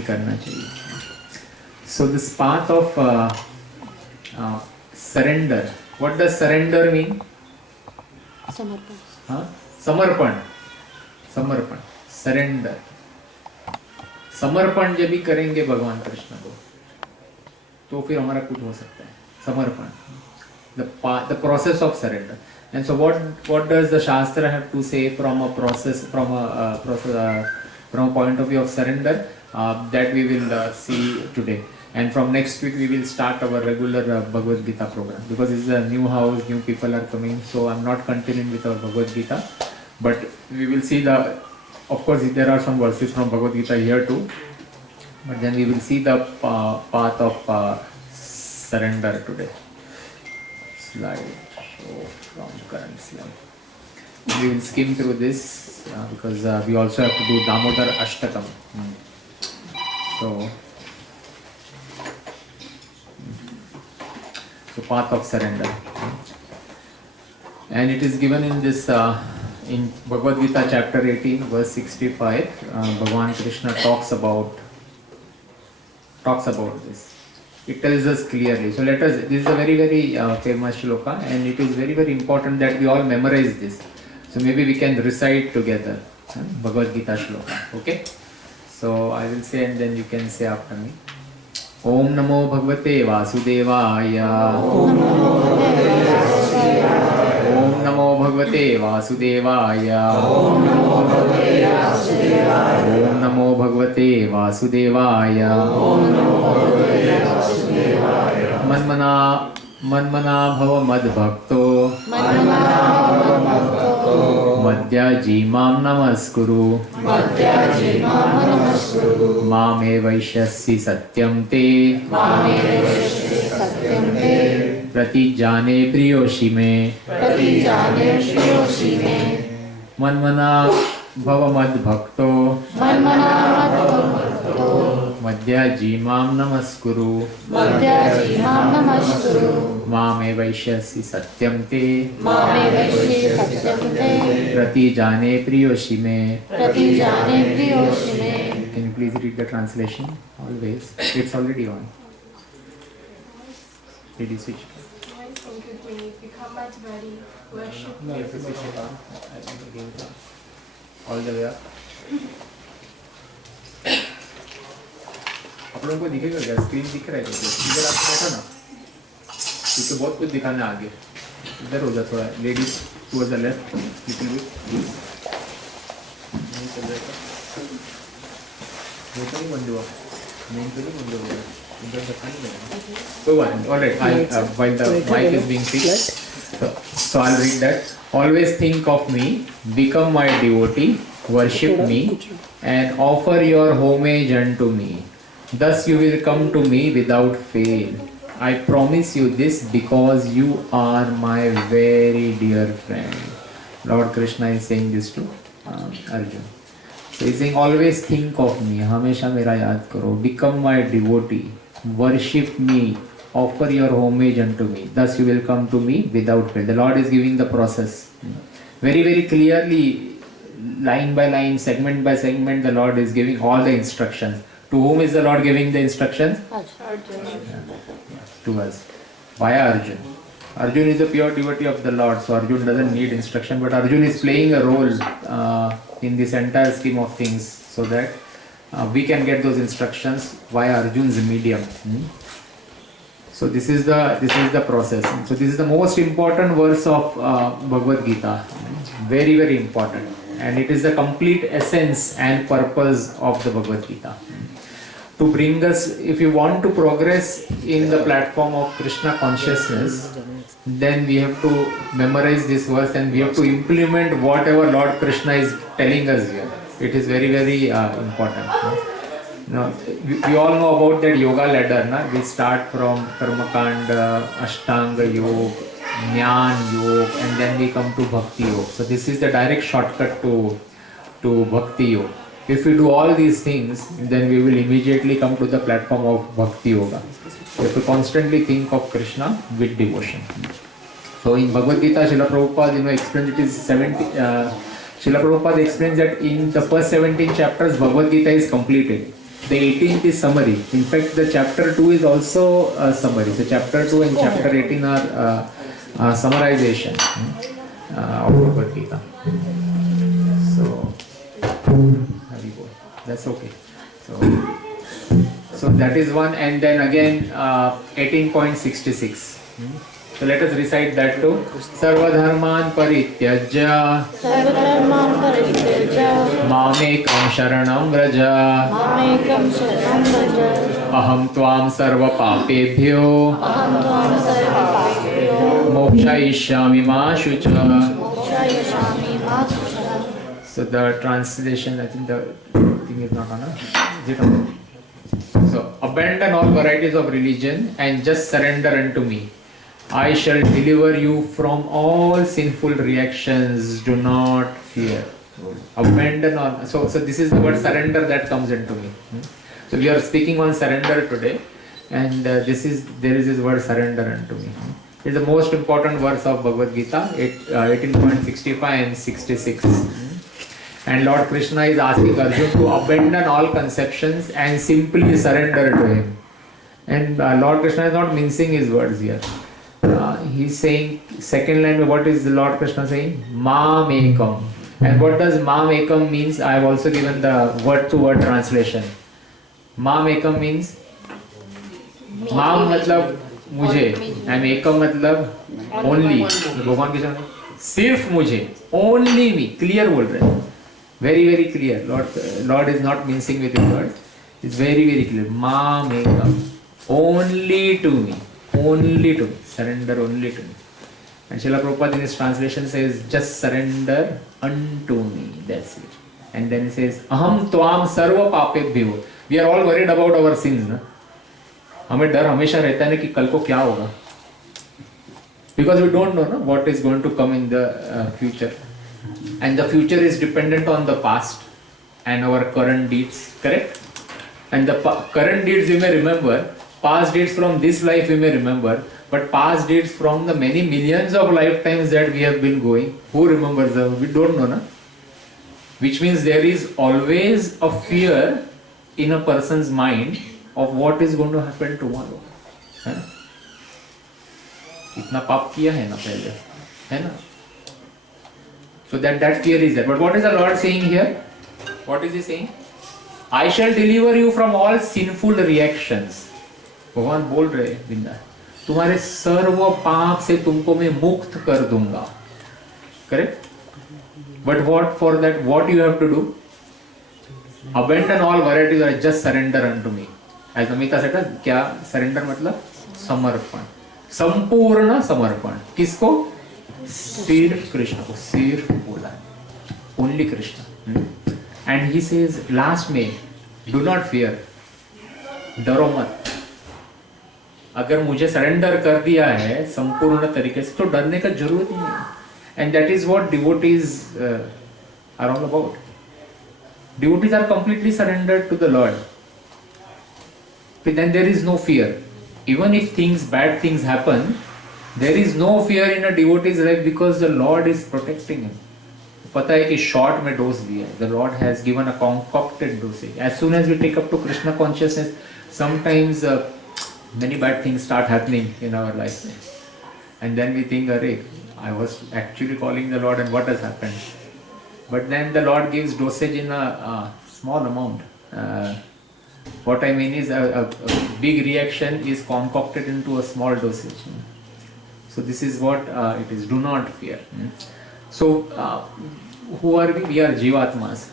करना चाहिए. So this path of surrender. What does surrender mean? समर्पण. हाँ, समर्पण. समर्पण, सरेंडर. समर्पण जब भी करेंगे भगवान कृष्ण को तो फिर हमारा कुछ हो सकता है. समर्पण, the process of surrender. And so what does the Shastra have to say from a process, from a point of view of surrender, that we will see today. And from next week we will start our regular Bhagavad Gita program, because this is a new house, new people are coming, so I'm not continuing with our Bhagavad Gita, but we will see of course there are some verses from Bhagavad Gita here too, but then we will see the path of surrender today. Slide show from current slide. We will skim through this because we also have to do Damodar Ashtakam. So path of surrender, and it is given in this in Bhagavad Gita chapter 18 verse 65. Bhagavan Krishna talks about this. It tells us clearly. So let us. This is a very famous shloka, and it is very important that we all memorize this. So maybe we can recite together Bhagavad Gita shloka. Okay. So I will say, and then you can say after me. Om Namo Bhagavate Vasudevaya. Om Namo Bhagavate Vasudevaya. Om Namo Bhagavate Vasudevaya. Manmana bhava madbhakto. Madhyaji mam namaskuru. Mame vaishyasi satyam te. Pratijane priyoshi me. Manmana bhava madbhakto. Madhyaji mam namaskuru. Mame vaishyasi satyam te. Pratijane priyoshi me. Can you please read the translation? Always. It's already on. Did you switch? Become my devotee, worship No, you have to switch it on. I think I gave it on. All the way up. आप लोगों को दिखेगा क्या? Screen दिख रहा है क्या? इधर आप बैठो ना, क्योंकि बहुत कुछ दिखाना है आगे. इधर हो जा थोड़ा. Ladies towards the left little bit. नहीं चल रहा है. वो तो नहीं बंद हुआ. मेन तो नहीं बंद हुआ. इधर दिखा नहीं लगा. कोई बात नहीं. Alright. While the mic is being fixed, so I'll read that. Always think of me, become my devotee, worship me, and offer your homage unto me. Thus you will come to me without fail. I promise you this because you are my very dear friend. Lord Krishna is saying this to Arjuna. So he's saying, always think of me. हमेशा मेरा याद करो. Become my devotee. Worship me. Offer your homage unto me. Thus you will come to me without fail. The Lord is giving the process. Very clearly, line by line, segment by segment, the Lord is giving all the instructions. To whom is the Lord giving the instructions? To us. Via Arjun. Arjun is a pure devotee of the Lord, so Arjun doesn't need instruction, but Arjun is playing a role in this entire scheme of things, so that we can get those instructions via Arjun's medium. So this is the process. So this is the most important verse of Bhagavad Gita. Very important, and it is the complete essence and purpose of the Bhagavad Gita. To bring us, if you want to progress in the platform of Krishna consciousness, then we have to memorize this verse and we have to implement whatever Lord Krishna is telling us here. It is very important. Now, we all know about that yoga ladder. We start from Karma Kanda, Ashtanga Yoga, Jnana Yoga, and then we come to Bhakti Yoga. So this is the direct shortcut to Bhakti Yoga. If we do all these things, then we will immediately come to the platform of Bhakti Yoga. We have to constantly think of Krishna with devotion. So in Bhagavad Gita, Srila Prabhupada explains it is 70. Srila Prabhupada explains that in the first 17 chapters, Bhagavad Gita is completed. The 18th is summary. In fact, the chapter 2 is also a summary. So chapter 2 and chapter 18 are summarization of Bhagavad Gita. So, Hari Bol. That's okay. So that is one, and then again 18.66. So let us recite that too. Sarvadharman parityajya सर्वधर्मान् परित्यज्य mamekam sharanam vraja मामेकं शरणं Vraj aham tvam sarva papebhyo अहं त्वां सर्वपापेभ्यो mokshayishyami ma shucha. मोक्षयिष्यामि मा शुचः। So the translation, I think the thing is not on. Is it on? So abandon all varieties of religion and just surrender unto me. I shall deliver you from all sinful reactions. Do not fear. Abandon all. So this is the word surrender that comes into me. So we are speaking on surrender today, and there is this word surrender unto me. It's the most important verse of Bhagavad Gita, 18.65 and 66. And Lord Krishna is asking Arjuna to abandon all conceptions and simply surrender to him. And Lord Krishna is not mincing his words here. He's saying, second line, what is the Lord Krishna saying? Mam ekam. And what does Mam ekam means? I have also given the word to word translation. Mam ekam means Mam matlab मुझे, and ekam matlab only. भगवान के सामने सिर्फ मुझे, only me, clear बोल रहे हैं. Very very clear. Lord is not mincing with his words. It's very very clear. Mam ekam, only to me. Only to me, surrender only to me. And Srila Prabhupada in his translation says, just surrender unto me. That's it. And then he says, aham tvam sarva papebhyo. We are all worried about our sins. Na? हमें डर हमेशा रहता है ना कि कल को क्या होगा. Because we don't know what is going to come in the future. And the future is dependent on the past and our current deeds. Correct? And the current deeds you may remember. Past deeds from this life we may remember, but past deeds from the many millions of lifetimes that we have been going, who remembers them? We don't know, na? Which means there is always a fear in a person's mind of what is going to happen tomorrow. है ना? इतना पाप किया है ना पहले, है ना? So that fear is there. But what is the Lord saying here? What is he saying? I shall deliver you from all sinful reactions. भगवान बोल रहे बिंदा, तुम्हारे सर्व पाप से तुमको मैं मुक्त कर दूंगा. Correct? But what for that, what you have to do? Abandon all varieties और just surrender unto me. As Amita said, क्या सरेंडर मतलब? समर्पण, संपूर्ण समर्पण. किसको? सिर्फ कृष्ण को. सिर्फ बोला, only Krishna. And he says last में, डू नॉट फियर, डरो मत. अगर मुझे सरेंडर कर दिया है संपूर्ण तरीके से तो डरने का जरूरत नहीं है. And that is what devotees are all about. Devotees are completely surrendered to the lord. Then there is no fear. Even if bad things happen, there is no fear in a devotee's life because the lord is protecting him. पता है कि short में dose दिया है. The lord has given a concocted dosage. As soon as we take up to Krishna consciousness, sometimes many bad things start happening in our life, and then we think, "Arey, I was actually calling the Lord, and what has happened?" But then the Lord gives dosage in a small amount. What I mean is, a big reaction is concocted into a small dosage. So this is what it is. Do not fear. So who are we? We are Jivatmas.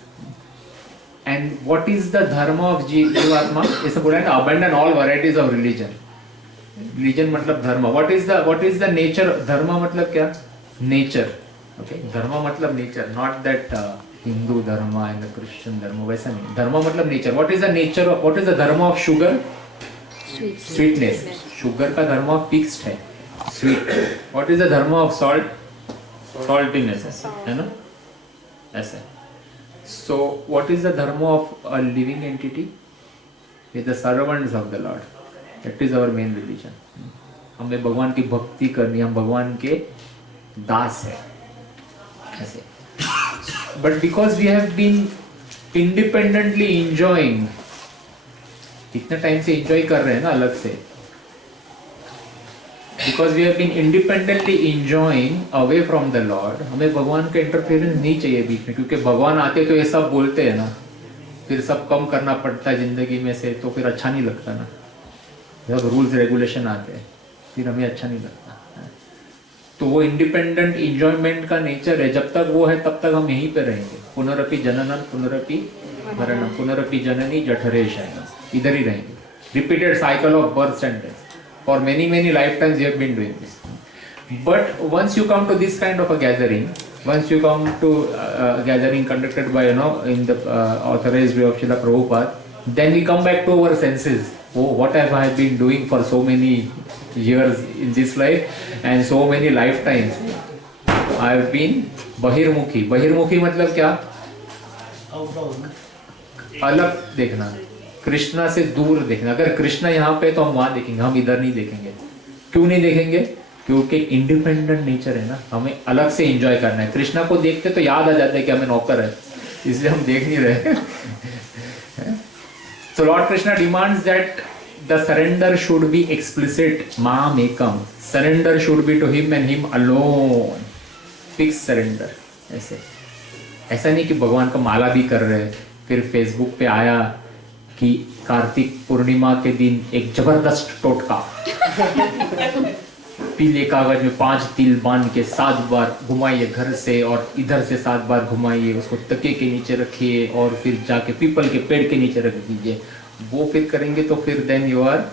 And what is the dharma of Jivatma? ऐसा बोला है ना, abandon all varieties of religion. Religion मतलब धर्म. What is the nature? धर्म मतलब क्या? Nature. Okay. धर्म मतलब nature. Not that Hindu dharma and the Christian dharma. वैसा नहीं. धर्म मतलब nature. What is the nature? What is the dharma of sugar? Sweetness. Sugar का धर्म fixed है. Sweet. What is the dharma of salt? Saltiness. है ना? ऐसा. So, what is the dharma of a living entity? We are the servants of the Lord. That is our main religion. हमें भगवान की भक्ति करनी, हम भगवान के दास हैं. ऐसे. But because we have been independently enjoying इतने टाइम से एंजॉय कर रहे हैं ना अलग से, because we have been independently enjoying away from the lord. हमें भगवान का इंटरफेरेंस नहीं चाहिए बीच में, क्योंकि भगवान आते तो ये सब बोलते हैं ना, फिर सब कम करना पड़ता है जिंदगी में से, तो फिर अच्छा नहीं लगता ना। जब रूल्स रेगुलेशन आते हैं फिर हमें अच्छा नहीं लगता। तो वो इंडिपेंडेंट इंजॉयमेंट का नेचर है, जब तक वो है तब तक हम यहीं पे रहेंगे। पुनरपि जननम पुनरपि मरणम पुनरपि जननी जठरे शयनम, इधर ही रहेंगे। Repeated cycle of birth and death for many lifetimes you have been doing this. But once you come to this kind of a gathering, once you come to a gathering conducted by, in the authorized way of Srila Prabhupada, then we come back to our senses. Oh, what have I been doing for so many years in this life and so many lifetimes? I have been bahirmukhi. bahirmukhi मतलब क्या? अलग देखना, कृष्णा से दूर देखना। अगर कृष्णा यहाँ पे तो हम वहां देखेंगे, हम इधर नहीं देखेंगे। क्यों नहीं देखेंगे? क्योंकि इंडिपेंडेंट नेचर है ना, हमें अलग से एंजॉय करना है। कृष्णा को देखते तो याद आ जाता है कि हमें नौकर है, इसलिए हम देख नहीं रहे। So Lord Krishna demands that the surrender should be explicit, माम एकम। Surrender should be to him and him alone. Fixed surrender। ऐसा नहीं कि भगवान का माला भी कर रहे, फिर फेसबुक पे आया कि कार्तिक पूर्णिमा के दिन एक जबरदस्त टोटका, पीले कागज में 5 तिल बांध के 7 बार घुमाइए घर से, और इधर से 7 बार घुमाइए, उसको तकिए के नीचे रखिए, और फिर जाके पीपल के पेड़ के नीचे रख दीजिए। वो फिर करेंगे तो फिर then you are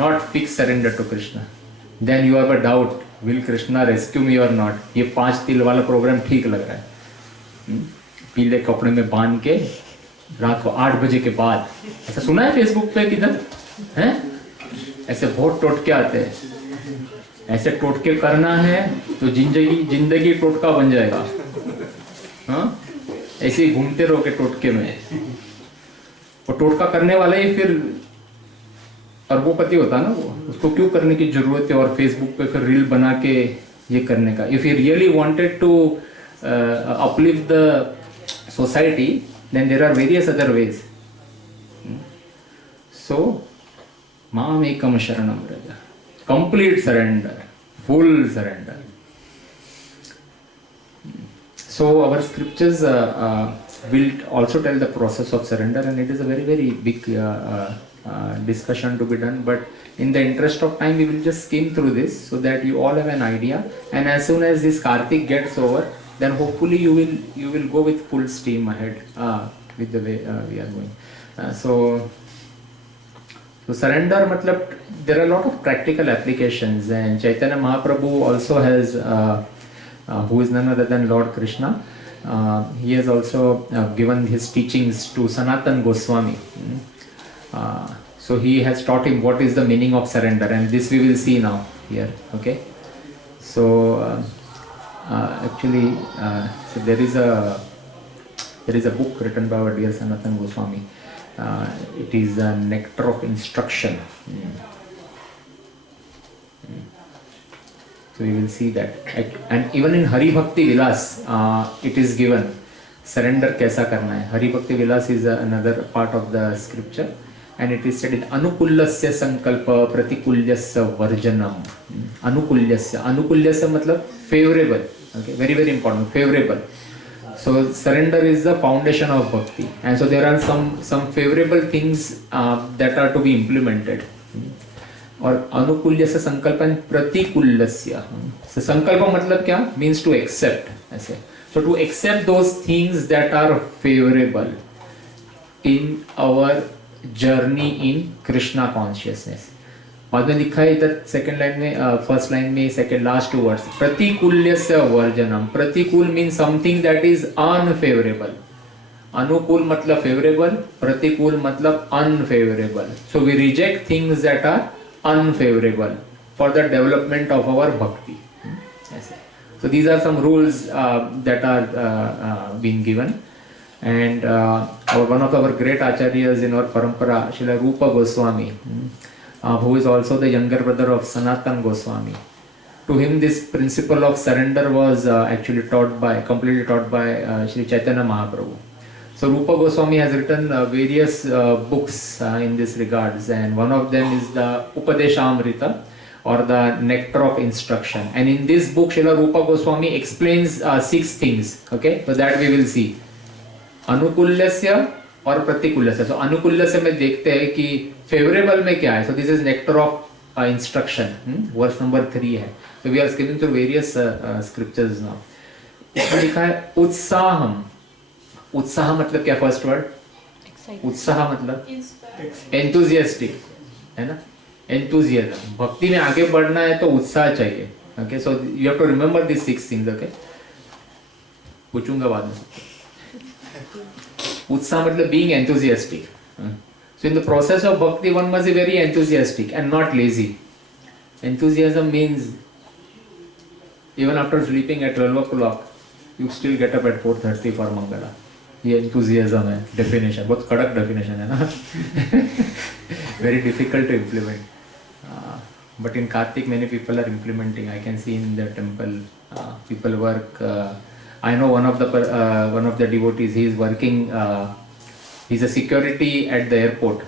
not fix surrender to Krishna. Then you have a doubt, will Krishna rescue me or not. ये 5 तिल वाला प्रोग्राम ठीक लग रहा है, पीले कपड़े में बांध के रात को 8 बजे के बाद। ऐसा सुना है फेसबुक पे किधर हैं? ऐसे बहुत टोटके आते हैं। ऐसे टोटके करना है तो जिंदगी टोटका बन जाएगा। हाँ, ऐसे ही घूमते रहोगे टोटके में, और टोटका करने वाला ही फिर अरबोपति होता है ना, वो उसको क्यों करने की जरूरत है? और फेसबुक पे फिर रील बना के ये करने का। If you really wanted to uplift the society, then there are various other ways. So maam ekam sharanam raja, complete surrender, full surrender. So our scriptures will also tell the process of surrender, and it is a very big discussion to be done, but in the interest of time we will just skim through this so that you all have an idea, and as soon as this Kartik gets over, then hopefully you will go with full steam ahead with the way we are going. So surrender matlab, there are a lot of practical applications, and Chaitanya Mahaprabhu also has who is none other than Lord Krishna. He has also given his teachings to Sanatan Goswami. So he has taught him what is the meaning of surrender, and this we will see now here. Okay, so actually so there is a book written by our dear Sanatan Goswami. It is a nectar of instruction. So we will see that, and even in Hari Bhakti Vilas it is given surrender kaisa karna hai. Hari Bhakti Vilas is another part of the scripture, and it is said in anukullasya sankalpa pratikulyasya varjanam. Anukulyasya matlab favorable. Okay, very important, favorable. So surrender is the foundation of bhakti, and so there are some favorable things that are to be implemented. और अनुकूल्यस्य संकल्पन प्रतिकूल्यस्य, so संकल्प मतलब क्या? means to accept, ऐसे. So to accept those things that are favorable in our journey in Krishna consciousness. बाद में लिखा है इधर सेकंड लाइन में, फर्स्ट लाइन में सेकंड लास्ट 2 वर्ड्स, प्रतिकूल्यस्य वर्जनम. प्रतिकूल means something that is unfavourable. अनुकूल मतलब फेवरेबल, प्रतिकूल मतलब unfavourable. So we reject things that are unfavourable for the development of our bhakti. So these are some rules that are being given, and one of our great acharyas in our parampara, Srila Rupa Goswami, who is also the younger brother of Sanatan Goswami. To him this principle of surrender was actually completely taught by Sri Chaitanya Mahaprabhu. So Rupa Goswami has written various books in this regards, and one of them is the Upadeshamrita, or the Nectar of Instruction. And in this book, Srila Rupa Goswami explains 6 things. Okay, so that we will see. Anukulyasya और प्रतिकूल्यस्य. So अनुकूल्यस्य में देखते हैं कि favorable में क्या है. So this is Nectar of Instruction. Verse number 3 है. So we are skipping through various scriptures now. इसमें लिखा है उत्साहम. उत्साह मतलब क्या? फर्स्ट वर्ड उत्साह मतलब एंथुजियास्टिक है ना. एंथुजियाज्म. भक्ति में आगे बढ़ना है तो उत्साह चाहिए. Okay, so you have to remember this 6 things. Okay, पूछूंगा बाद में. उत्साह मतलब being enthusiastic. So in the process of bhakti one must be very enthusiastic and not lazy. Enthusiasm means even after sleeping at 12 o'clock you still get up at 4:30 for Mangala. ये enthusiasm है. Definition बहुत कड़क definition है ना. Very difficult to implement. But in Kartik many people are implementing. I can see in the temple people work. I know one of the devotees. He is working. He's a security at the airport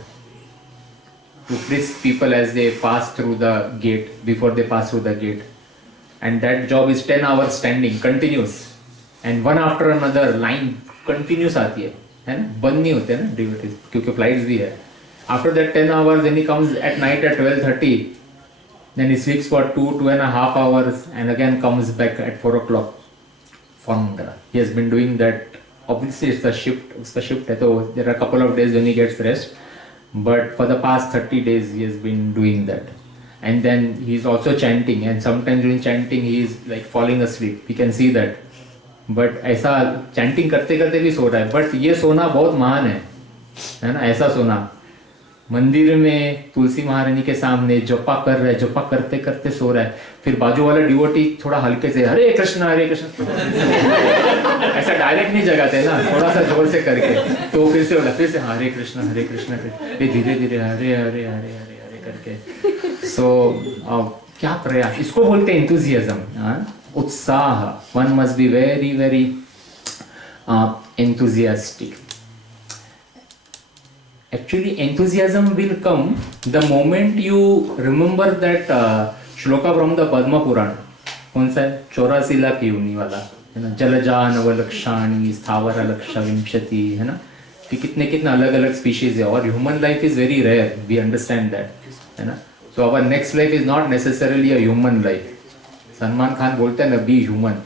to frisk people as they pass through the gate, before they pass through the gate. And that job is 10 hours standing, continuous. And one after another line continuous आती है ना. बंद नहीं होते ना devotees, क्योंकि flights भी है. After that 10 hours, then he comes at night at 12:30. Then he sleeps for 2.5 hours and again comes back at 4 o'clock for Mangala. He has been doing that. Obviously it's a shift. उसका shift है तो there are a couple of days when he gets rest. But for the past 30 days he has been doing that. And then he is also chanting, and sometimes during chanting he is like falling asleep. We can see that. But ऐसा chanting करते करते भी सो रहा है. But ये सोना बहुत महान है ना. ऐसा सोना मंदिर में तुलसी महारानी के सामने जपा कर रहा है, जपा करते करते सो रहा है. फिर बाजू वाला डिवोटी थोड़ा हल्के से हरे कृष्णा ऐसा डायरेक्ट नहीं जगाते ना, थोड़ा सा जोर से करके. तो फिर से बोला, फिर से हरे कृष्णा धीरे धीरे हरे हरे हरे हरे हरे करके. सो क्या प्रयास, इसको बोलते हैं एंथुजियाज्म, उत्साह. One must be very very enthusiastic. Actually, enthusiasm will come the moment you remember that shloka from the Padma Purana. कौन सा है? 84 लाख योनि वाला है ना. जलजा नवलक्षाणी स्थावर लक्ष विंशति है ना. कि कितने कितने अलग अलग स्पीशीज है. और human life is very rare. We understand that है ना. So our next life is not necessarily a human life. Salman Khan बोलते हैं ना, बी ह्यूमन.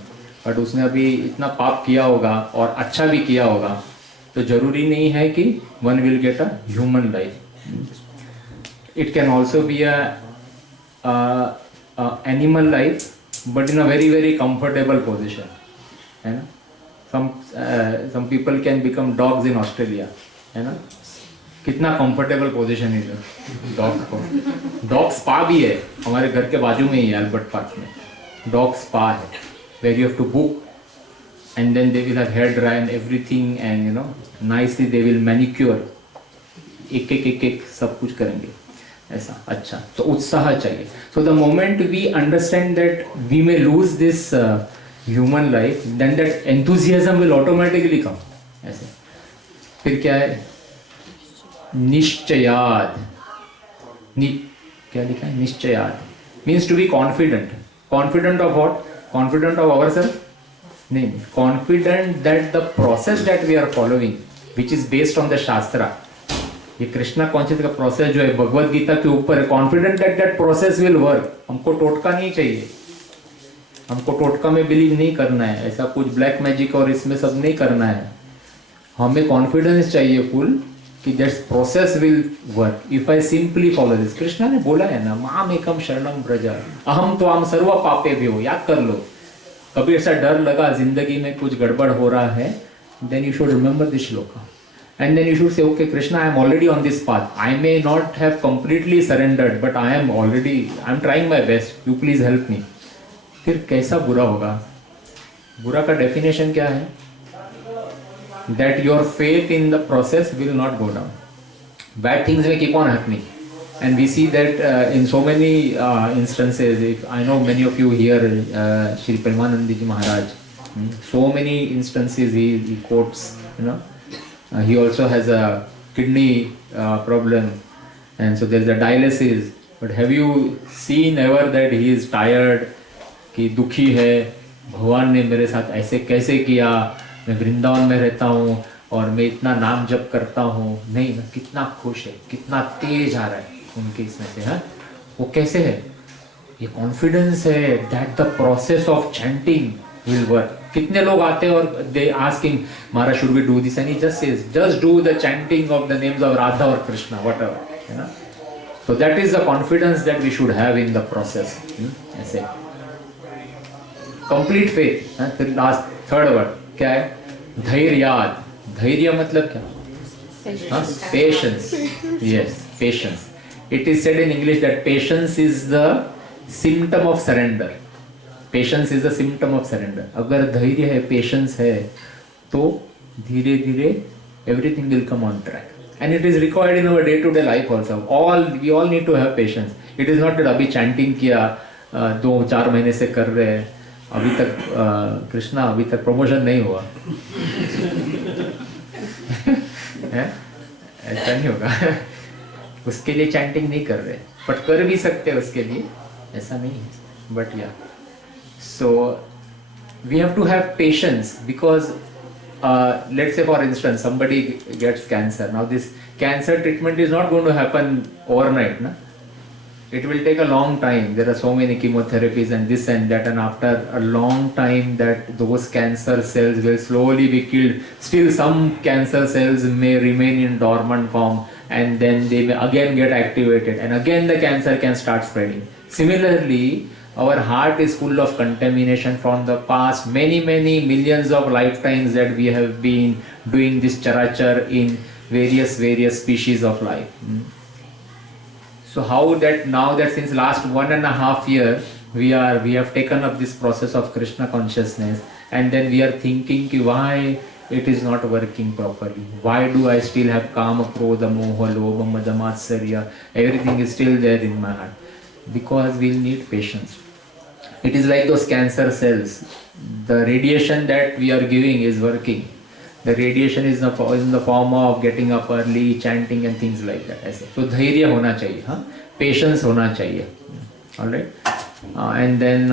बट उसने अभी इतना पाप किया होगा और अच्छा भी किया होगा, तो जरूरी नहीं है कि one will get a human life. It can also be a animal life, but in a very very comfortable position है ना. some people can become dogs in Australia है ना. कितना कंफर्टेबल पोजिशन है डॉग को. डॉग स्पा भी है हमारे घर के बाजू में ही है, अल्बर्ट पार्क में. डॉग स्पा है, where you have to book, and then they will have hair dry and everything, and you know nicely they will manicure. एक सब कुछ करेंगे ऐसा. अच्छा, तो उत्साह चाहिए. So the moment we understand that we may lose this human life, then that enthusiasm will automatically come. ऐसे. फिर क्या है? निश्चयाद. क्या लिखा है? निश्चयाद means to be confident. Confident of what? Confident of ourselves? नहीं, confident that the process that we are following, which is based on the Shastra, ये Krishna conscious का प्रोसेस जो है भगवत गीता के ऊपर है. Confident that that process will work. हमको टोटका नहीं चाहिए. हमको टोटका में बिलीव नहीं करना है. ऐसा कुछ ब्लैक मैजिक और इसमें सब नहीं करना है. हमें कॉन्फिडेंस चाहिए फुल कि that process will work if I simply follow this. Krishna ने बोला है ना, माम एकम शरणम व्रज अहम त्वाम सर्व पापेभ्यो. याद कर लो. कभी ऐसा डर लगा जिंदगी में कुछ गड़बड़ हो रहा है, then you should remember this shloka, and then you should say, okay Krishna, I am already on this path. I may not have completely surrendered, but I am trying my best. You please help me. फिर कैसा बुरा होगा? बुरा का definition क्या है? That your faith in the process will not go down. Bad things may keep on happening. And we see that in so many instances. If I know many of you here, Shri Paramanandji Maharaj, so many instances he quotes, you know. He also has a kidney problem, and so there's a dialysis. But have you seen ever that he is tired, कि दुखी है, भगवान ने मेरे साथ ऐसे कैसे किया, मैं वृंदावन में रहता हूँ और मैं इतना नाम जप करता हूँ? नहीं ना, कितना खुश है, कितना तेज आ रहा है उनके इसमें से, हाँ? वो कैसे है? ये कॉन्फिडेंस है that the process of chanting will work. कितने लोग आते हैं और they asking Maharaj should we do this, and he just says just do the chanting of the names of Radha और कृष्णा व्हाटएवर, है ना. So that is the confidence that we should have in the process. ऐसे complete faith. फिर last third word क्या है? धैर्याद. धैर्य मतलब क्या? Patience. Yes, patience. It is said in English that patience is the symptom of surrender. Patience is the symptom of surrender. अगर धैर्य है, patience है, तो धीरे धीरे everything will come on track. And it is required in our day-to-day life also. We all need to have patience. It is not that अभी chanting किया 2-4 महीने से कर रहे हैं, अभी तक कृष्णा अभी तक प्रमोशन नहीं हुआ. ऐसा नहीं होगा. उसके लिए चैंटिंग नहीं कर रहे, बट कर भी सकते हैं उसके लिए, ऐसा नहीं है. But yeah so we have to have patience because let's say for instance somebody gets cancer. Now this cancer treatment is not going to happen overnight, na? It will take a long time. There are so many chemotherapies and this and that, and after a long time that those cancer cells will slowly be killed. Still some cancer cells may remain in dormant form, and then they may again get activated, and again the cancer can start spreading. Similarly, our heart is full of contamination from the past many millions of lifetimes that we have been doing this charachar in various species of life. So how that now that since last 1.5 year we have taken up this process of Krishna consciousness, and then we are thinking ki why it is not working properly, why do I still have kama, krodha, moha, lobha, mada, matsarya, everything is still there in my heart. Because we'll need patience. It is like those cancer cells. The radiation that we are giving is working. The radiation is in the form of getting up early, chanting and things like that. ऐसे. So धैर्य होना चाहिए, हाँ? Patience होना चाहिए. All right. And then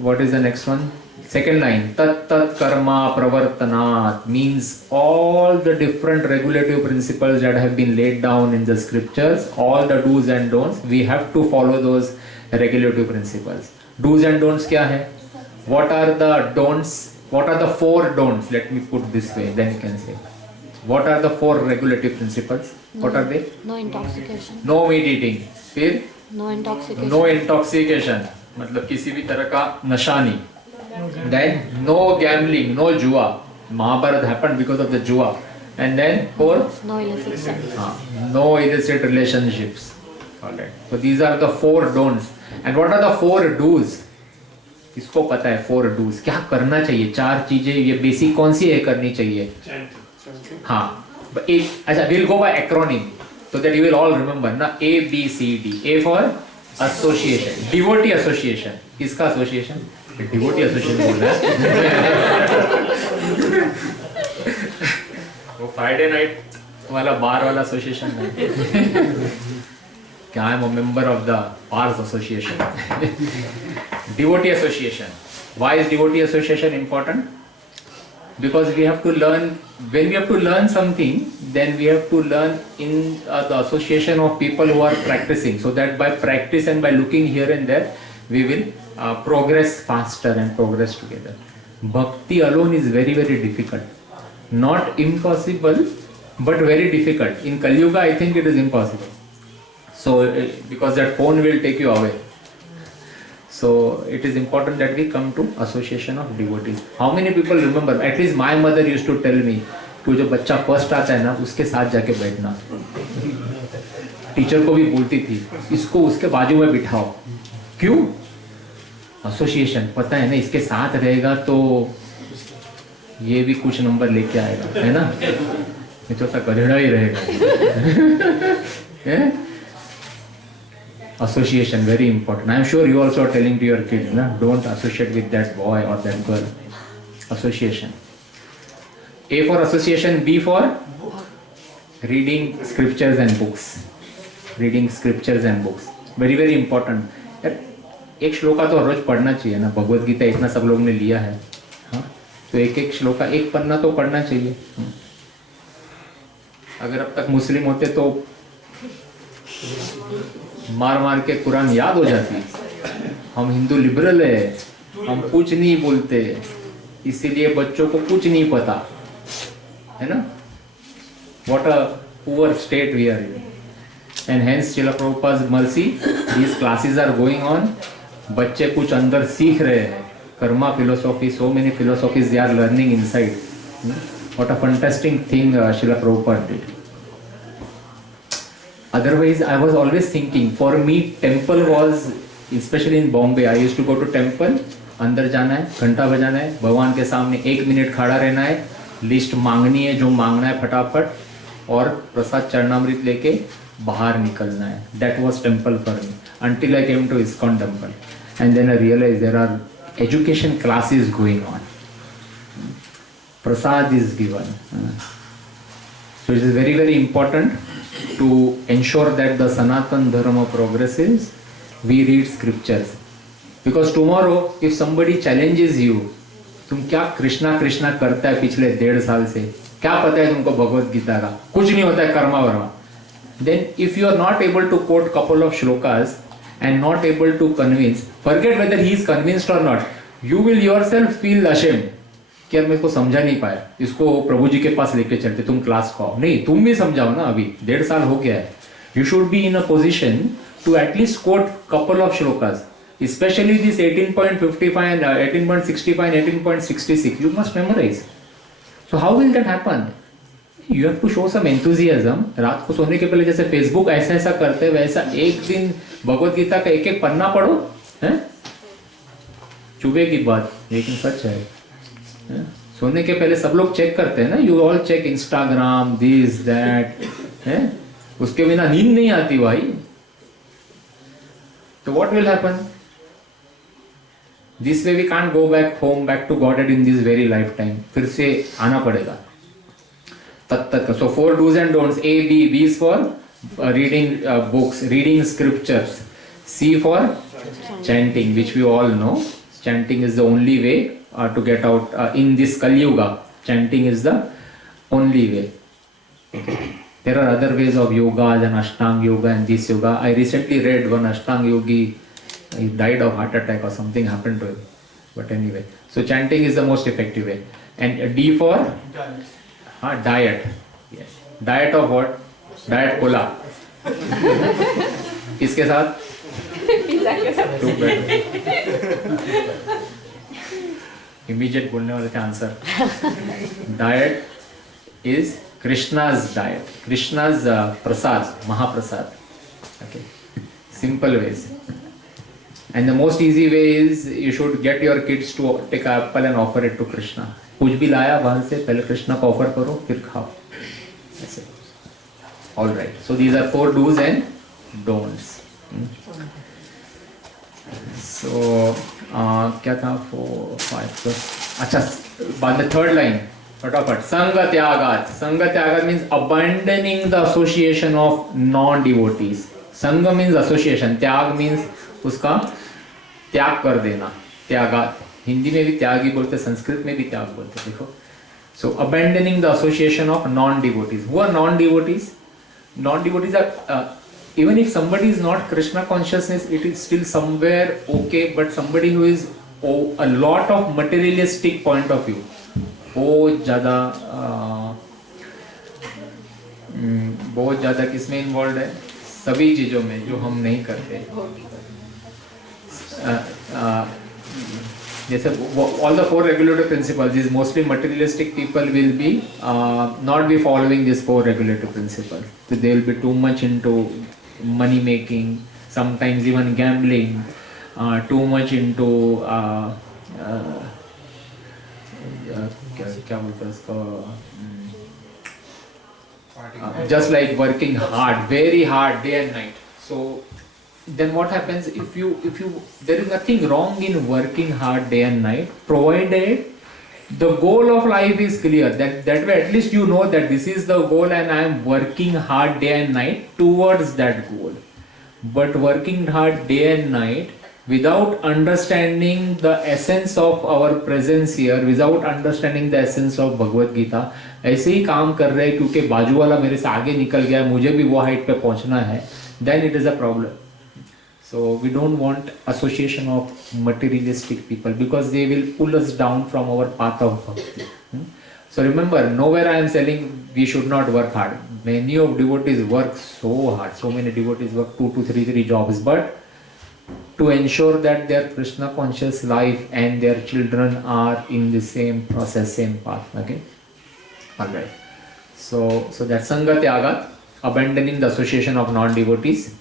what is the next one? Second line. Tat tat karma pravartanat means all the different regulative principles that have been laid down in the scriptures, all the do's and don'ts. We have to follow those regulative principles. Do's and don'ts क्या है? What are the don'ts? What are the 4 don'ts? Let me put this way, then you can say. What are the 4 regulative principles? What are they? No intoxication. No meat eating. फिर? No intoxication. No intoxication. मतलब किसी भी तरह का नशा नहीं. Then no gambling, no जुआ. Mahabharata happened because of the जुआ. And then 4? No illicit sex. No illicit relationships. Alright. So these are the 4 don'ts. And what are the 4 do's? किसको पता है 4 do's? क्या करना चाहिए? 4 चीजें ये बेसिक कौन सी है करनी चाहिए? हाँ. अच्छा, we'll go by acronym so that you will all remember ना. A B C D. A for association. Devotee association. किसका association? Devotee association बोल रहा है. वो Friday night वाला बार वाला association नहीं. I am a member of the Bars Association. Devotee Association. Why is Devotee Association important? Because we have to learn, when we have to learn something, then we have to learn in the association of people who are practicing, so that by practice and by looking here and there, we will progress faster and progress together. Bhakti alone is very difficult. Not impossible, but very difficult. In Kali Yuga, I think it is impossible. So, because that phone will take you away. So, it is important that we come to association of devotees. How many people remember? At least my mother used to tell me कि जो बच्चा first आता है ना, उसके साथ जाके बैठना. टीचर को भी बोलती थी, इसको उसके बाजू में बिठाओ. क्यों? एसोसिएशन. पता है ना, इसके साथ रहेगा तो ये भी कुछ नंबर लेके आएगा, है ना? ये तो सा करेड़ा ही रहेगा. Association, very important. I am sure you also are telling to your kids, na? Don't associate with that boy or that girl. Association. A for association, B for reading scriptures and books. Reading scriptures and books. Very very important. यार एक श्लोका तो रोज पढ़ना चाहिए ना, भगवत गीता इतना सब लोग ने लिया है, हाँ, तो एक एक श्लोका एक पन्ना तो पढ़ना चाहिए। अगर अब तक मुस्लिम होते तो मार मार के कुरान याद हो जाती। हम हिंदू लिबरल है, हम कुछ नहीं बोलते, इसीलिए बच्चों को कुछ नहीं पता है ना। What a poor state we are in. And hence Srila Prabhupada's mercy, these classes are going on. बच्चे कुछ अंदर सीख रहे हैं, Karma philosophy, so many philosophies they are learning inside. What a fantastic thing Srila Prabhupada did. Otherwise, I was always thinking, for me, temple was, especially in Bombay, I used to go to temple, अंदर जाना है, घंटा बजाना है, भगवान के सामने 1 minute खड़ा रहना है, लिस्ट मांगनी है, जो मांगना है फटाफट, और प्रसाद चरणामृत लेके बाहर निकलना है. That was temple for me until I came to ISKCON temple, and then I realized there are education classes going on. Prasad is given. So it is very very important to ensure that the Sanatan Dharma progresses. We read scriptures, because tomorrow if somebody challenges you, तुम क्या कृष्णा कृष्णा करता है पिछले 1.5 साल से, क्या पता है तुमको भगवत गीता का, कुछ नहीं होता है Karma Verma. Then if you are not able to quote couple of shlokas and not able to convince, forget whether he is convinced or not, you will yourself feel ashamed कि यार मेरे को समझा नहीं पाया, इसको प्रभु जी के पास लेके चलते, तुम क्लास को आओ. नहीं, तुम भी समझाओ ना, अभी 1.5 साल हो गया है. You should be in a position to at least quote couple of shlokas, especially this 18.55 and 18.65 and 18.66. You must memorize. So how will that happen? You have to show some enthusiasm. रात को सोने के पहले जैसे Facebook ऐसा ऐसा करते हैं, वैसा एक दिन भगवत गीता का एक एक पन्ना पढ़ो, हैं? चुभे की बात लेकिन सच है. सोने के पहले सब लोग चेक करते हैं ना, you all check Instagram, this that, हैं? उसके बिना नींद नहीं आती भाई. तो what will happen? This way we can't go back home, back to godhead in this very life time. फिर से आना पड़ेगा. तत्त. So 4 do's and don'ts. A, B. B is for reading books, reading scriptures. C for chanting, which we all know. Chanting is the only way to get out in this Kali Yuga. Chanting is the only way. There are other ways of yogas and Ashtanga yoga and this yoga. I recently read one Ashtanga yogi, he died of heart attack or something happened to him. But anyway, so chanting is the most effective way. And D for diet. Yes. Diet of what? Diet cola. इसके साथ? Pizza के साथ. Immediate बोलने वाले थे answer. Diet is Krishna's diet. Krishna's prasad, Mahaprasad. Okay. Simple ways. And the most easy way is you should get your kids to take an apple and offer it to Krishna. कुछ भी लाया वहां से पहले कृष्णा को offer करो, फिर खाओ. All right. So these are 4 do's and don'ts. So क्या था 4, 5. अच्छा, बाद में थर्ड लाइन फटाफट. संग त्यागात. संग त्यागात means abandoning the association of non-devotees. संग means association. त्याग means उसका त्याग कर देना. त्यागात हिंदी में भी त्याग ही बोलते, संस्कृत में भी त्याग बोलते. देखो, so abandoning the association of non-devotees. Who are non-devotees? Non-devotees are even if somebody is not Krishna consciousness, it is still somewhere okay, but somebody who is a lot of materialistic point of view, बहुत ज़्यादा किसमें involve है? सभी चीज़ों में जो हम नहीं करते. जैसे all the 4 regulative principles, these mostly materialistic people will be not be following these 4 regulative principles. So they will be too much into money making, sometimes even gambling, too much into क्या बोलते हैं इसको, just like working hard, very hard, day and night. So then what happens if you there is nothing wrong in working hard day and night, provided the goal of life is clear. That way at least you know that this is the goal and I am working hard day and night towards that goal. But working hard day and night without understanding the essence of our presence here, without understanding the essence of Bhagavad Gita, ऐसे ही काम कर रहे हैं क्योंकि बाजू वाला मेरे से आगे निकल गया, मुझे भी वो हाइट पे पहुंचना है, then it is a problem. So we don't want association of materialistic people because they will pull us down from our path of bhakti. So remember, nowhere I am saying we should not work hard. Many of devotees work so hard. So many devotees work 2 to 3 jobs, but to ensure that their Krishna conscious life and their children are in the same process, same path. Okay. All right. So that Sangha Tyaga, abandoning the association of non-devotees.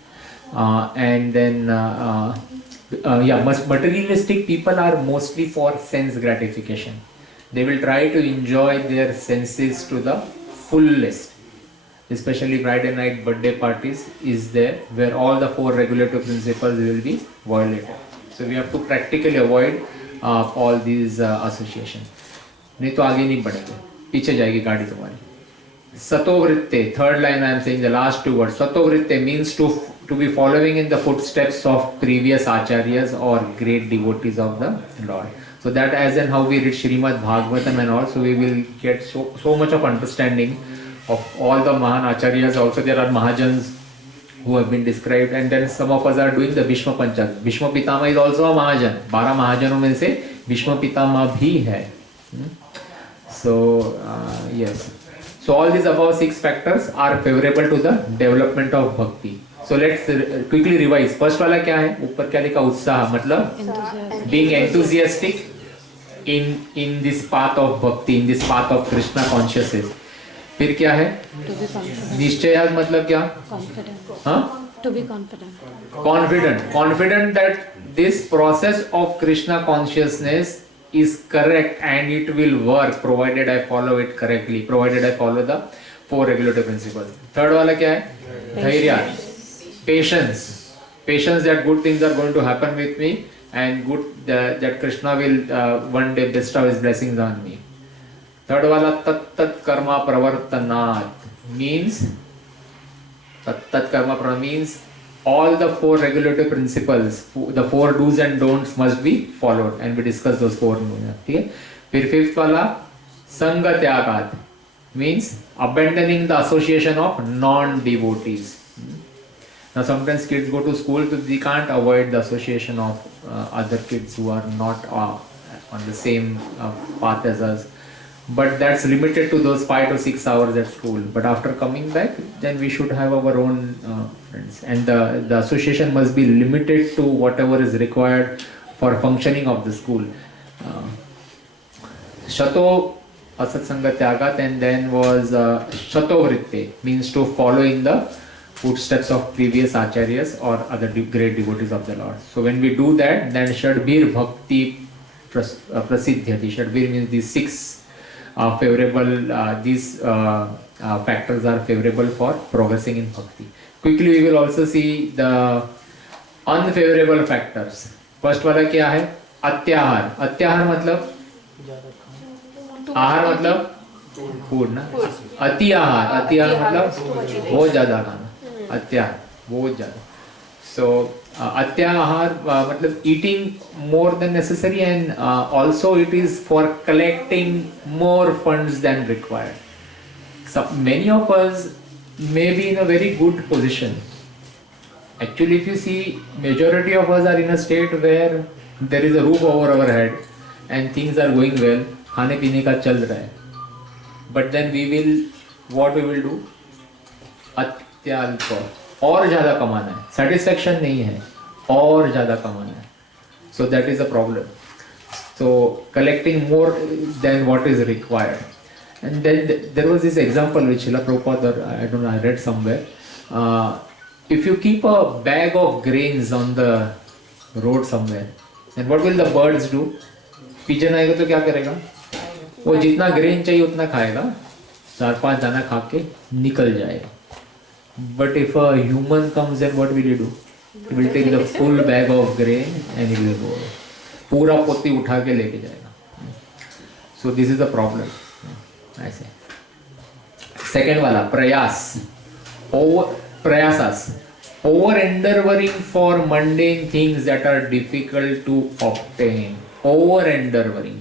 And then materialistic people are mostly for sense gratification. They will try to enjoy their senses to the fullest. Especially Friday night birthday parties is there where all the 4 regulative principles will be violated. So we have to practically avoid all these associations. नहीं तो आगे नहीं बढ़ेंगे, पीछे जाएगी गाड़ी तुम्हारी. Satovritte, third line I am saying the last 2 words. Satovritte means to be following in the footsteps of previous acharyas or great devotees of the Lord. So that as in how we read Srimad Bhagavatam and also we will get so much of understanding of all the Mahan Acharyas. Also there are Mahajans who have been described, and then some of us are doing the Bhishma Panchak. Bhishma Pitama is also a Mahajan. 12 Mahajanों में से Bhishma Pitama भी है. So yes. So all these above 6 factors are favorable to the development of bhakti. So let's quickly revise. First वाला क्या है? ऊपर क्या लिखा? उत्साह, मतलब being enthusiastic in this path of bhakti, in this path of Krishna consciousness. फिर क्या है? निश्चयात्मक मतलब क्या? Confident. हाँ? To be confident. Confident that this process of Krishna consciousness is correct and it will work provided I follow it correctly, provided I follow the 4 regulative principles. Third वाला क्या है? धैर्य, patience that good things are going to happen with me and good that Krishna will one day bestow his blessings on me. Third वाला tat karma pravartanat means all the 4 regulative principles, the 4 do's and don'ts must be followed, and we discuss those 4. ठीक है? फिर 5th वाला संग त्यागात means abandoning the association of non-devotees. Now sometimes kids go to school, so they can't avoid the association of other kids who are not on the same path as us. But that's limited to those 5 to 6 hours at school. But after coming back, then we should have our own friends. And the association must be limited to whatever is required for functioning of the school. Shato Asatsanga Tyagat, and then was Shatovritte, means to follow in the footsteps of previous acharyas or other great devotees of the Lord. So when we do that, then Shadbir Bhakti Prasiddhyati. Shadbir means these 6 favorable, these factors are favorable for progressing in bhakti. Quickly we will also see the unfavorable factors. First वाला क्या है? अत्याहार. अत्याहार मतलब आहार मतलब food ना. अति आहार मतलब बहुत ज्यादा खाना. अत्याहार बहुत ज्यादा. So अत्याहार मतलब eating more than necessary, and also it is for collecting more funds than required. So many of us may be in a very good position. Actually, if you see, majority of us are in a state where there is a roof over our head and things are going well, खाने पीने का चल रहा है. But then what we will do? अत्यल्प, और ज़्यादा कमाना है. Satisfaction नहीं है, और ज़्यादा कमाना है. So that is a problem. So collecting more than what is required. And then there was this example which Srila Prabhupada, I don't know, I read somewhere. If you keep a bag of grains on the road somewhere, then what will the birds do? Pigeon आएगा तो क्या करेगा? वो जितना grain चाहिए उतना खाएगा, 4-5 दाना खा के निकल जाएगा. But if a human comes, then what will he do? He will take the full bag of grain and he will go. पूरा पोती उठा के लेके जाएगा. So this is the problem. I say. Second wala, prayas. Prayasas. Over endeavoring for mundane things that are difficult to obtain. Over endeavoring.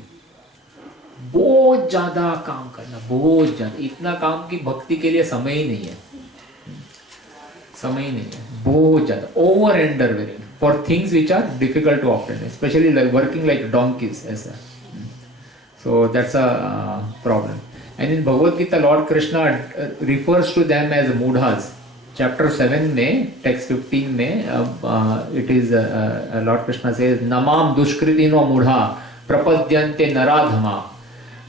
बहुत ज्यादा काम करना, बहुत ज्यादा, इतना काम की भक्ति के लिए समय ही नहीं है, समय ही नहीं है, बहुत ज्यादा over endeavouring for things which are difficult to obtain, especially like working like donkeys ऐसा. So that's a problem. And in Bhagavad Gita, Lord Krishna refers to them as mudhas. Chapter 7 में, text 15 में, it is Lord Krishna says, Namam dushkritino mudha prapadyante naradhama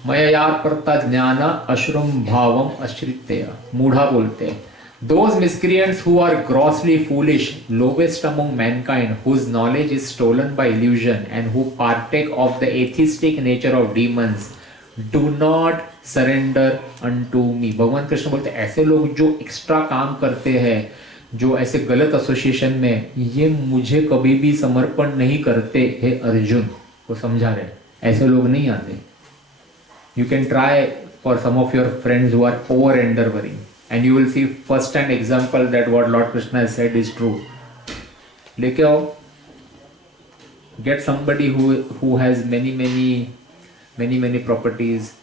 mayayarparta jnana ashrum bhavam ashritteya. Mudha बोलते हैं those miscreants who are grossly foolish, lowest among mankind, whose knowledge is stolen by illusion and who partake of the atheistic nature of demons, do not surrender unto me. भगवान कृष्ण बोलते हैं ऐसे लोग जो extra काम करते हैं, जो ऐसे गलत एसोसिएशन में, ये मुझे कभी भी समर्पण नहीं करते हे अर्जुन. वो समझा रहे ऐसे लोग नहीं आते. You can try for some of your friends who are over endeavoring, and you will see first hand example that what Lord Krishna has said is true. लेके आओ, get somebody who has many properties,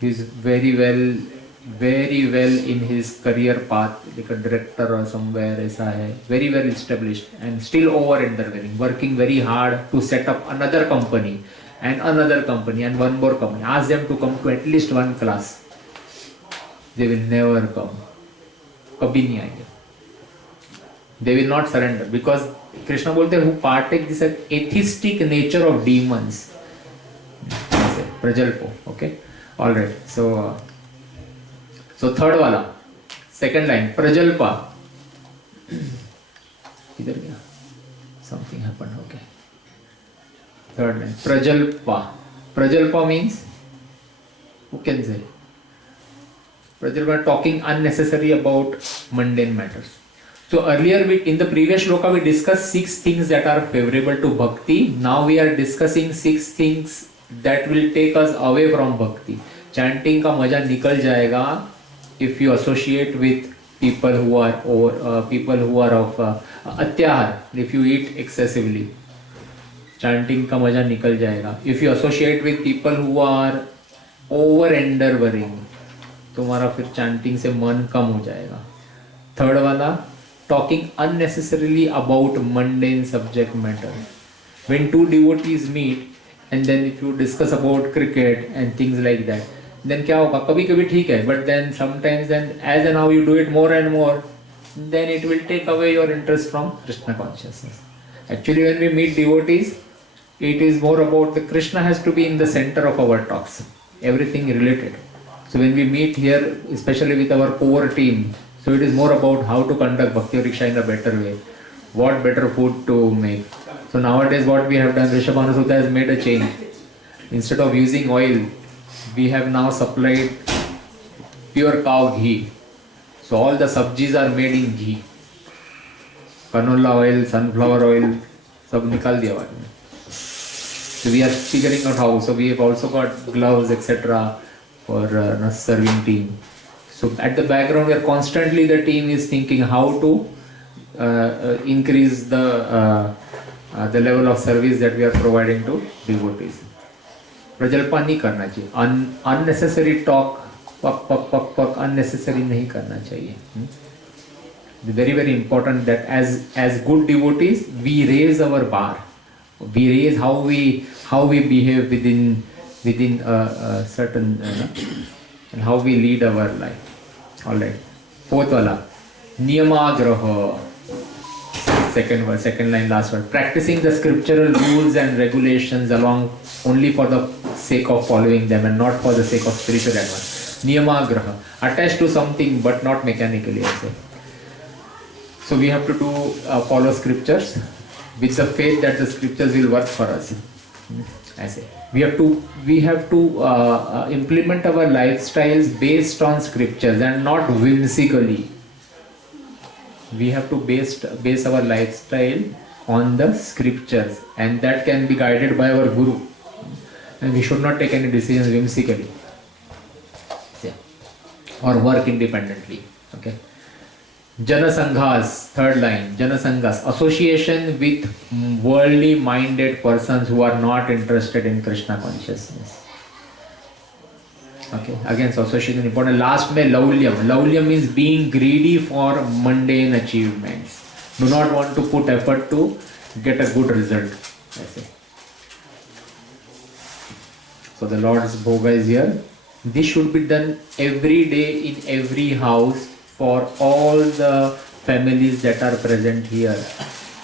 he is very well in his career path, like a director or somewhere ऐसा है, very well established, and still over endeavoring, working very hard to set up another company and another company and one more company. Ask them to come to at least one class, they will never come. कभी नहीं आएंगे. They will not surrender because Krishna बोलते हैं who partake this atheistic nature of demons. प्रजल्पो. Okay, all right. So third वाला, second line, prajalpa. इधर गया. Something happened. Okay. Third line, prajalpa. Prajalpa means, who can say? Prajalpa, talking unnecessary about mundane matters. So earlier in the previous shloka we discussed 6 things that are favorable to bhakti. Now we are discussing 6 things that will take us away from bhakti. Chanting का मजा निकल जाएगा if you associate with people who are of अत्याहार, if you eat excessively. Chanting का मजा निकल जाएगा. If you associate with people who are over endeavoring, तुम्हारा फिर chanting से मन कम हो जाएगा. Third वाला, talking unnecessarily about mundane subject matter. When two devotees meet and then if you discuss about cricket and things like that, then क्या होगा? कभी कभी ठीक है, but then sometimes then as and how you do it more and more, then it will take away your interest from Krishna consciousness. Actually, when we meet devotees, it is more about the Krishna has to be in the center of our talks, everything related. So when we meet here, especially with our core team, so it is more about how to conduct Bhakti Vriksha in a better way, what better food to make. So nowadays what we have done, Rishabhanu Sutta has made a change. Instead of using oil, we have now supplied pure cow ghee. So all the sabjis are made in ghee. Canola oil, sunflower oil, सब निकाल दिया बाद में. So we are figuring out how. So we have also got gloves, etc. for serving team. So at the background, we are constantly, the team is thinking how to increase the level of service that we are providing to devotees. Prajalpa नहीं करना चाहिए. Unnecessary talk, पक unnecessary नहीं करना चाहिए. Very important that as good devotees, we raise our bar. We raise how we behave within a certain and how we lead our life. All right. Fourth wala, niyamagraha. Second line, last word. Practicing the scriptural rules and regulations along only for the sake of following them and not for the sake of spiritual advance. Niyamagraha. Attached to something but not mechanically also. So we have to follow scriptures with the faith that the scriptures will work for us. I say we have to implement our lifestyles based on scriptures and not whimsically. We have to base our lifestyle on the scriptures, and that can be guided by our guru. and we should not take any decisions whimsically. Yeah. Or work independently. Okay. Janasanghas, third line, Janasanghas, association with worldly minded persons who are not interested in Krishna consciousness. Okay, again, so association is important. Last mein laulyam. Laulyam means being greedy for mundane achievements. Do not want to put effort to get a good result. That's it. So the Lord's Bhoga is here. This should be done every day in every house for all the families that are present here.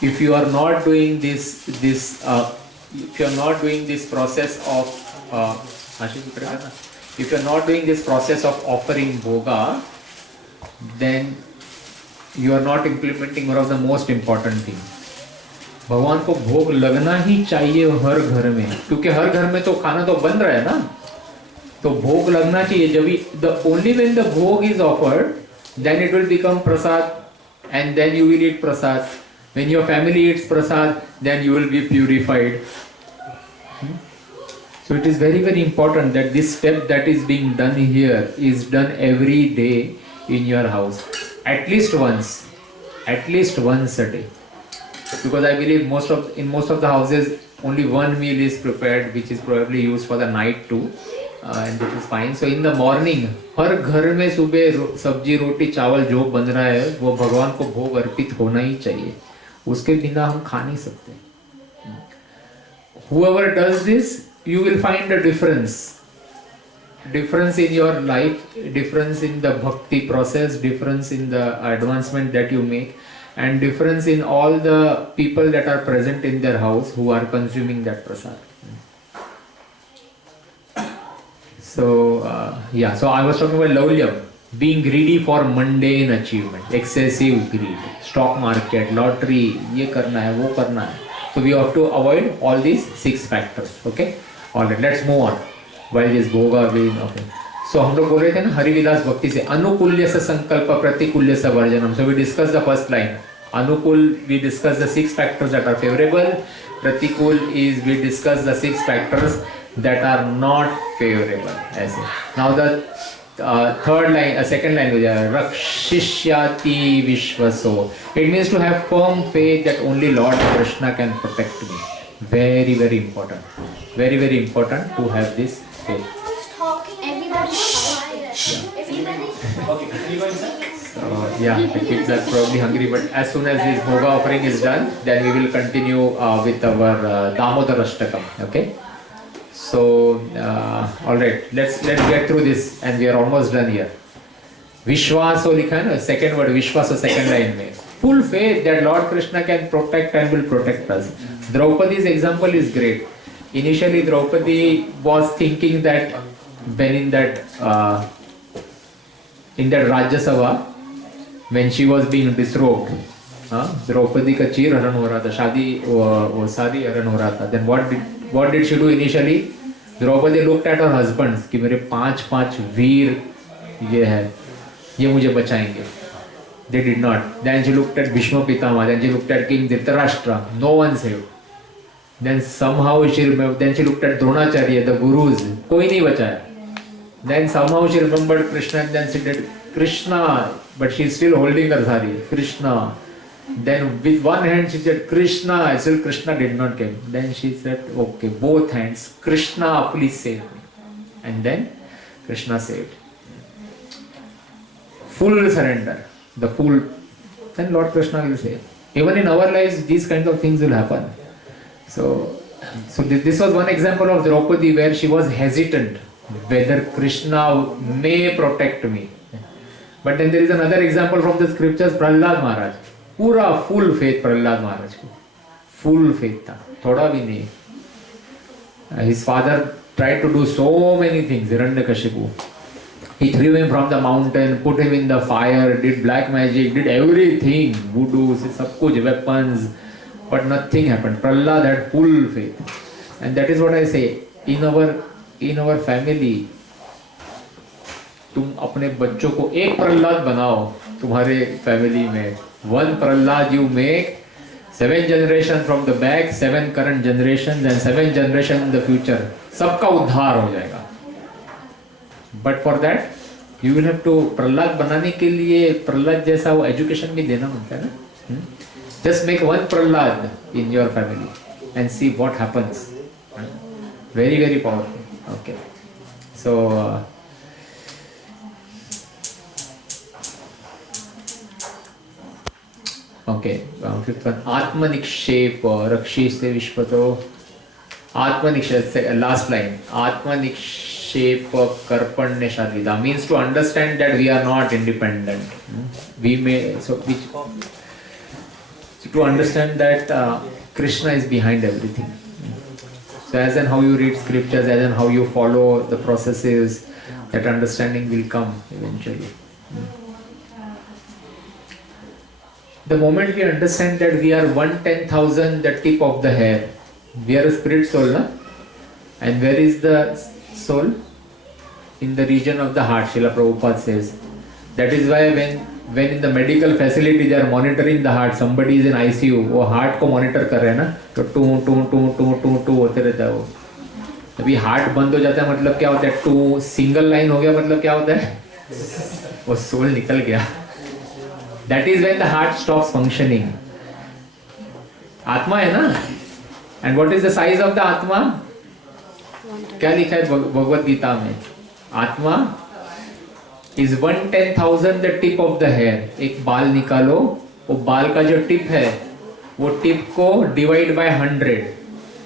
If you are not doing this process of if you are not doing this process of offering bhoga, then you are not implementing one of the most important things. भगवान को भोग लगना ही चाहिए हर घर में, क्योंकि हर घर में तो खाना तो बन रहा है ना, तो भोग लगना चाहिए. जब the only when the भोग is offered, then it will become prasad, and then you will eat prasad. When your family eats prasad, then you will be purified. So it is very, very important that this step that is being done here is done every day in your house, at least once a day. Because I believe in most of the houses only one meal is prepared, which is probably used for the night too, and that is fine. So in the morning, हर घर में सुबह सब्जी रोटी चावल जो बन रहा है वो भगवान को भोग अर्पित होना ही चाहिए. उसके बिना हम खा नहीं सकते. Whoever does this, you will find a difference in your life, difference in the bhakti process, difference in the advancement that you make, and difference in all the people that are present in their house who are consuming that prasad. So so I was talking about laulyam, being greedy for mundane achievement, excessive greed, stock market, lottery, ये करना है वो करना है. So we have to avoid all these 6 factors. Okay. All right. Let's move on. While this bhoga being okay. So हम लोग बोल रहे थे ना हरिविलास भक्ति से अनुकूल्य से संकल्प प्रतिकूल्य से वर्जनम. So we discussed the first line. Anukul, we discussed the 6 factors that are favorable. Pratikul is we discussed the 6 factors that are not favorable. ऐसे. Now the third line, second line with Rakshishyati Vishwaso. It means to have firm faith that only Lord Krishna can protect me. Very, very important. Very, very important to have this faith. So the kids are probably hungry, but as soon as this bhoga offering is done, then we will continue with our Damodar Ashtakam. Okay. So all right, let's get through this, and we are almost done here. Vishwaso likha hai na, second word Vishwaso, second line mein. Full faith that Lord Krishna can protect and will protect us. Draupadi's example is great. Initially, Draupadi was thinking that when in that Rajya Sabha, when she was being disrobed, Draupadi ka cheer haran ho raha tha, shadi wo sari haran ho raha tha. Then what did she do initially? Draupadi looked at her husbands कि मेरे 5 वीर ये है, ये मुझे बचाएंगे. They did not. Then she looked at Bhishma Pitama. Then she looked at King Dhritarashtra. No one saved. Then somehow she remembered. Then she looked at Dronacharya, the gurus. कोई नहीं बचाया. Then somehow she remembered Krishna, and then she did Krishna, but she's still holding her sari. Krishna. Then with one hand she said Krishna. Still Krishna did not come. Then she said, okay, both hands. Krishna, please save me. And then Krishna saved. Full surrender. The full. Then Lord Krishna will save. Even in our lives, these kinds of things will happen. So this was one example of Draupadi where she was hesitant whether Krishna may protect me. But then there is another example from the scriptures, Prahlad Maharaj. पूरा full faith Prahlad Maharaj को. Full faith था. थोड़ा भी नहीं. His father tried to do so many things. Hiranyakashipu. He threw him from the mountain, put him in the fire, did black magic, did everything. Voodoo, सब कुछ, weapons. But nothing happened. Prahlad had full faith. And that is what I say. In our family, तुम अपने बच्चों को एक प्रहलाद बनाओ तुम्हारे family में. One Prahlad you make, 7 generation from the back, 7 current generations and 7 generation in the future. सबका उद्धार हो जाएगा. But for that, you will have to Prahlad बनाने के लिए प्रहलाद जैसा वो education भी देना होता है ना. Just make one Prahlad in your family and see what happens. Very, very powerful. Okay. So. Okay, fifth one. Atmanikshep, Rakshise Vishpato. Atmanikshep, last line. Atmanikshep Karpanyashadvida means to understand that we are not independent. We may, to understand that Krishna is behind everything. So as and how you read scriptures, as and how you follow the processes, that understanding will come eventually. The moment we understand that we are 1/10,000 the tip of the hair, we are a spirit soul, na? And where is the soul? In the region of the heart, Srila Prabhupada says. That is why when in the medical facility they are monitoring the heart, somebody is in ICU, वो heart को monitor कर रहे हैं ना, तो to होते रहता है वो. अभी heart बंद हो जाता है मतलब क्या होता है? टू सिंगल लाइन हो गया मतलब क्या होता है? वो सोल निकल गया. That is when the heart stops functioning. आत्मा है ना? And what is the size of the आत्मा? क्या लिखा है भगवत गीता में? आत्मा is 1/10,000 the tip of the hair. एक बाल निकालो, वो बाल का जो टिप है, वो टिप को divide by 100.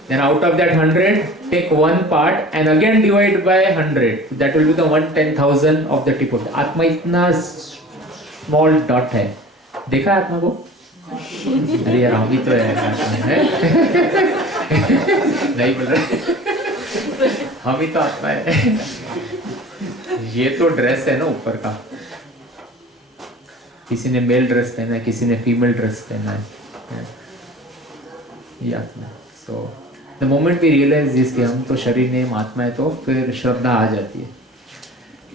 Then out of that 100, take one part and again divide by 100. That will be the 1/10,000 of the tip of the आत्मा. इतना स्मॉल डॉट है. देखा है आत्मा को? अरे यार हम भी तो है नहीं बोल रहे, हम ही तो आत्मा है. ये तो ड्रेस है ना ऊपर का. किसी ने मेल ड्रेस पहना है, किसी ने फीमेल ड्रेस पहना है. ये आत्मा. So the moment we realise this कि हम तो शरीर नहीं, हम आत्मा है, तो फिर श्रद्धा आ जाती है.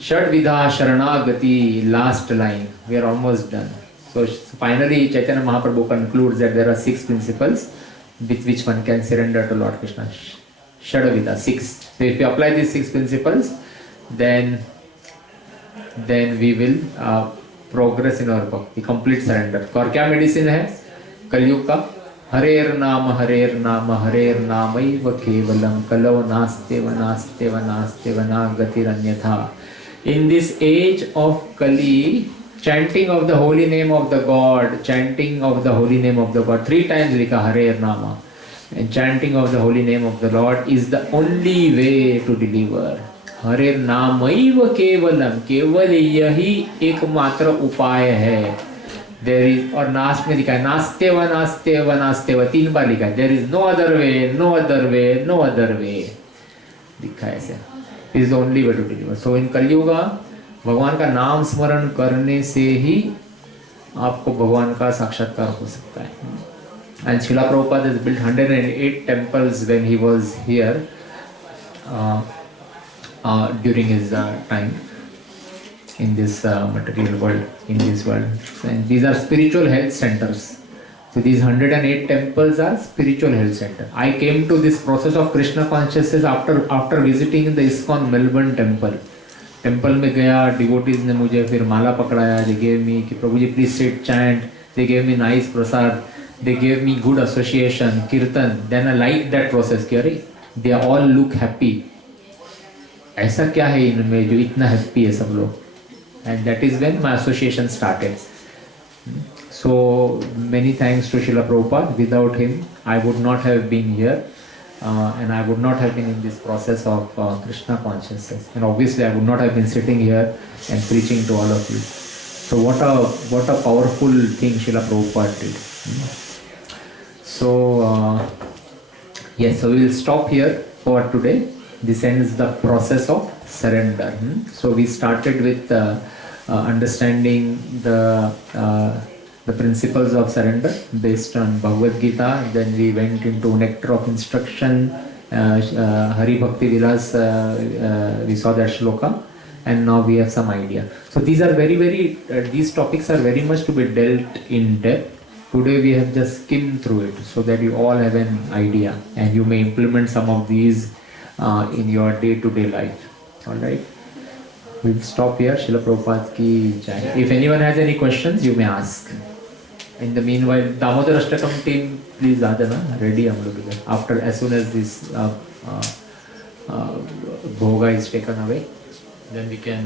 षड्विधा शरणागति, last line. We are almost done. So finally, Chaitanya Mahaprabhu concludes that there are 6 principles with which one can surrender to Lord Krishna. Shadavida, 6. So if we apply these 6 principles, then we will progress in our bhakti, complete surrender. और क्या medicine है कलयुग का? हरेर नाम हरेर नामैव केवलम कलौ नास्तेव नास्तेव नास्तेव ना गतिरन्यथा. In this age of Kali, chanting of the holy name of the God, chanting of the holy name of the God, 3 times likha Hare Nama, and chanting of the holy name of the Lord is the only way to deliver. Hare Namaiva Kevalam, केवल यही एकमात्र उपाय है. There is, और नास्ट में लिखा है नास्तेव नास्तेव नास्तेव, 3 बार लिखा है. There is no other way, no other way, no other way, लिखा है ऐसे. Is the only way to deliver. So in Kali Yuga, भगवान का नाम स्मरण करने से ही आपको भगवान का साक्षात्कार हो सकता है. And Srila Prabhupada has built 108 temples when he was here during his time in this material world, in this world. And these are spiritual health centers. So these 108 temples are spiritual health center. I came to this process of Krishna consciousness after visiting the ISKCON Melbourne temple. Temple में गया, devotees ने मुझे फिर माला पकड़ाया. They gave me कि प्रभु जी please sit chant. They gave me nice prasad. They gave me good association, kirtan. Then I liked that process कि अरे they all look happy. ऐसा क्या है इनमें जो इतना happy है सब लोग? And that is when my association started. So many thanks to Srila Prabhupada. Without him, I would not have been here, and I would not have been in this process of Krishna consciousness. And obviously, I would not have been sitting here and preaching to all of you. So what a powerful thing Srila Prabhupada did. So yes, so we will stop here for today. This ends the process of surrender. So we started with understanding the principles of surrender based on Bhagavad Gita. Then we went into nectar of instruction, Hari Bhakti Vilas, we saw that shloka, and now we have some idea. So these are these topics are very much to be dealt in depth Today we have just skimmed through it so that you all have an idea and you may implement some of these in your day-to-day life. All right. We'll stop here. Srila Prabhupada ki jai. If anyone has any questions, you may ask. In the meanwhile, Damodar Ashtakam team, please Ajana, ready hum log idhar. After, as soon as this bhoga is taken away, then we can